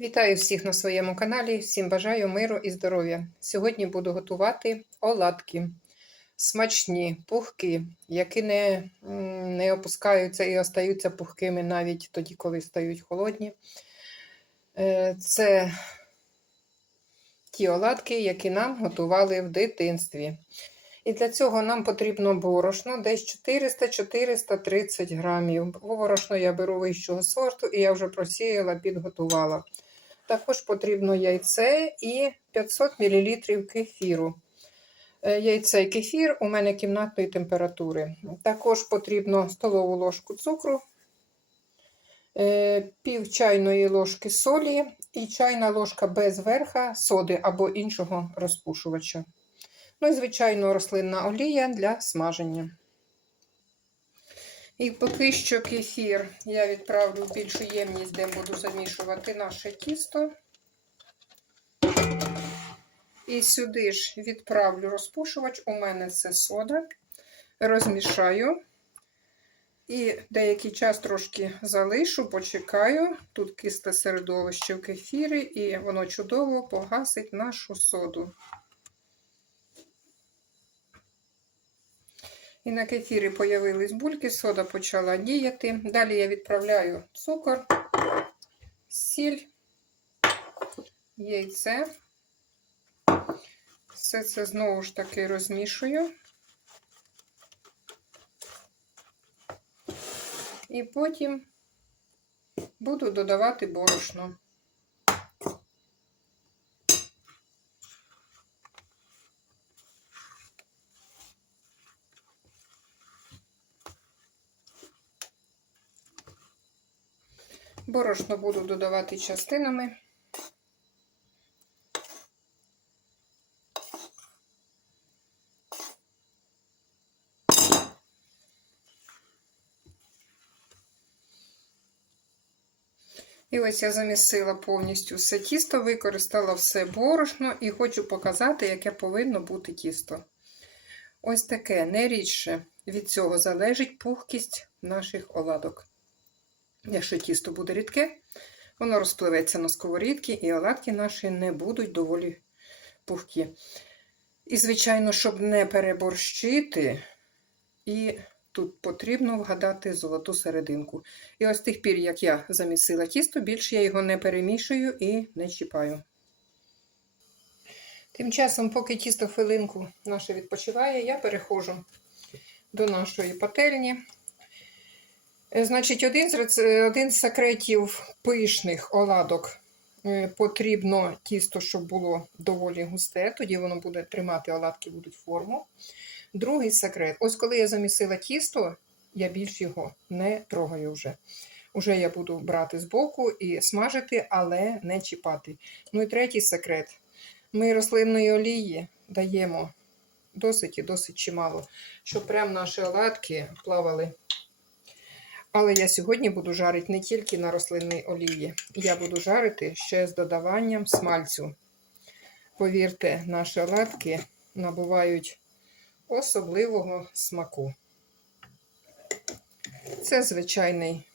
Вітаю всіх на своєму каналі. Всім бажаю миру і здоров'я. Сьогодні буду готувати оладки. Смачні, пухкі, які не, не опускаються і остаються пухкими навіть тоді, коли стають холодні. Е, Це ті оладки, які нам готували в дитинстві. І для цього нам потрібно борошно, десь 400-430 грамів. Борошно я беру вищого сорту і я вже просіяла, підготувала. Також потрібно яйце і 500 мл кефіру. Е, Яйце і кефір у мене кімнатної температури. Також потрібно столову ложку цукру, е, пів чайної ложки солі і чайна ложка без верха соди або іншого розпушувача. Ну і, звичайно, рослинна олія для смаження. І поки що кефір я відправлю в більшу ємність, де буду замішувати наше тісто. І сюди ж відправлю розпушувач. У мене це сода. Розмішаю. І деякий час трошки залишу, почекаю. Тут кисле середовище в кефірі, і воно чудово погасить нашу соду. І на кефірі появились бульки, сода почала діяти. Далі я відправляю цукор, сіль, яйце. Все це знову ж таки розмішую. І потім буду додавати борошно. Борошно буду додавати частинами. І ось я замісила повністю все тісто, використала все борошно і хочу показати, яке повинно бути тісто. Ось таке не рідше від цього залежить пухкість наших оладок. Якщо тісто буде рідке, воно розпливеться на сковорідці, і оладки наші не будуть доволі пухкі. І, звичайно, щоб не переборщити, і тут потрібно вгадати золоту серединку. І ось тих пір, як я замісила тісто, більше я його не перемішую і не чіпаю. Тим часом, поки тісто хвилинку наше відпочиває, я переходжу до нашої пательні. Е, Значить, один з, один з секретів пишних оладок е, потрібно тісто, щоб було доволі густе, тоді воно буде тримати оладки будуть форму. Другий секрет: ось коли я замісила тісто, я більш його не трогаю вже. Уже я буду брати з боку і смажити, але не чіпати. Ну і третій секрет: ми рослинної олії даємо досить і досить чимало, щоб прям наші оладки плавали. Але я сьогодні буду жарити не тільки на рослинній олії, я буду жарити ще з додаванням смальцю. Повірте, наші оладки набувають особливого смаку. Це звичайний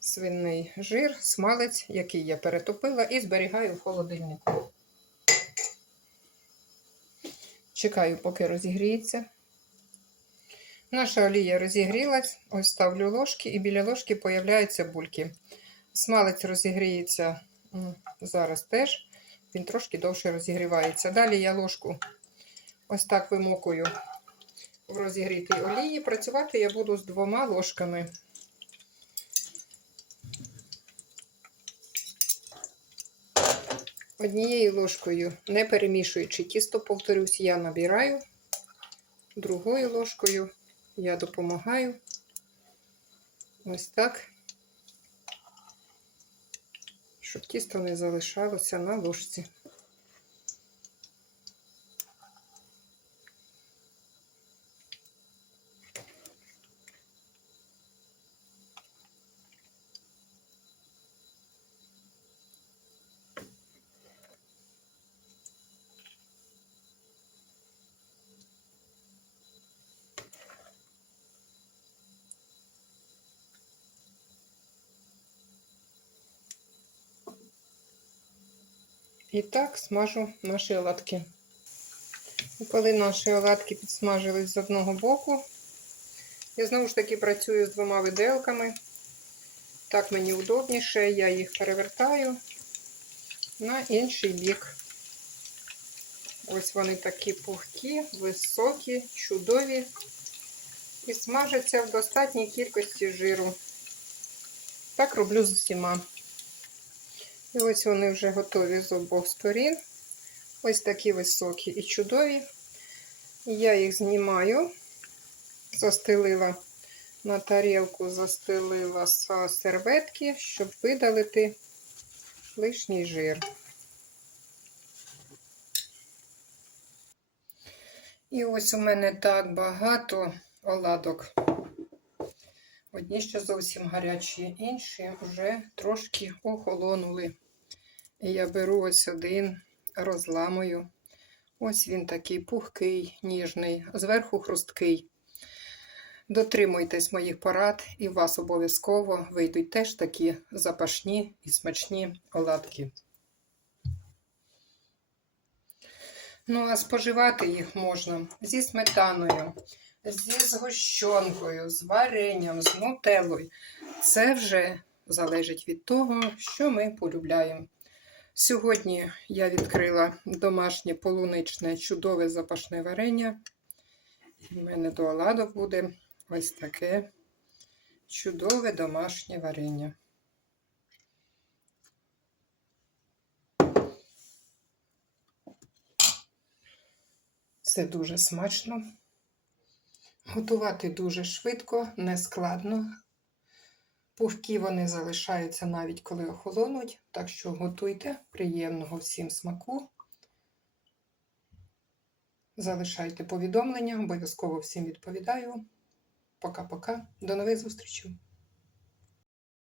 свинний жир, смалець, який я перетопила і зберігаю в холодильнику. Чекаю, поки розігріється. Наша олія розігрілась, ось ставлю ложки, і біля ложки появляються бульки. Смалець розігріється зараз теж, він трошки довше розігрівається. Далі я ложку ось так вимокую в розігрітій олії. Працювати я буду з двома ложками. Однією ложкою, не перемішуючи тісто, повторюсь, я набираю, другою ложкою я допомагаю. Ось так, щоб тісто не залишалося на ложці. І так смажу наші оладки. І коли наші оладки підсмажились з одного боку, я знову ж таки працюю з двома виделками. Так мені удобніше, я їх перевертаю на інший бік. Ось вони такі пухкі, високі, чудові і смажаться в достатній кількості жиру. Так роблю з усіма. І ось вони вже готові з обох сторін. Ось такі високі і чудові. Я їх знімаю, застелила на тарілку, застелила серветки, щоб видалити лишній жир. І ось у мене так багато оладок. Одні ще зовсім гарячі, інші вже трошки охолонули. Я беру ось один, розламую. Ось він такий пухкий, ніжний, зверху хрусткий. Дотримуйтесь моїх порад, і у вас обов'язково вийдуть теж такі запашні і смачні оладки. Ну, а споживати їх можна зі сметаною, зі згущенкою, з варенням, з нутеллою. Це вже залежить від того, що ми полюбляємо. Сьогодні я відкрила домашнє полуничне чудове запашне варення. В мене до оладок буде ось таке чудове домашнє варення. Це дуже смачно. Готувати дуже швидко, нескладно. Пухкі вони залишаються навіть коли охолонуть, так що готуйте приємного всім смаку. Залишайте повідомлення, обов'язково всім відповідаю. Пока-пока, до нових зустрічей!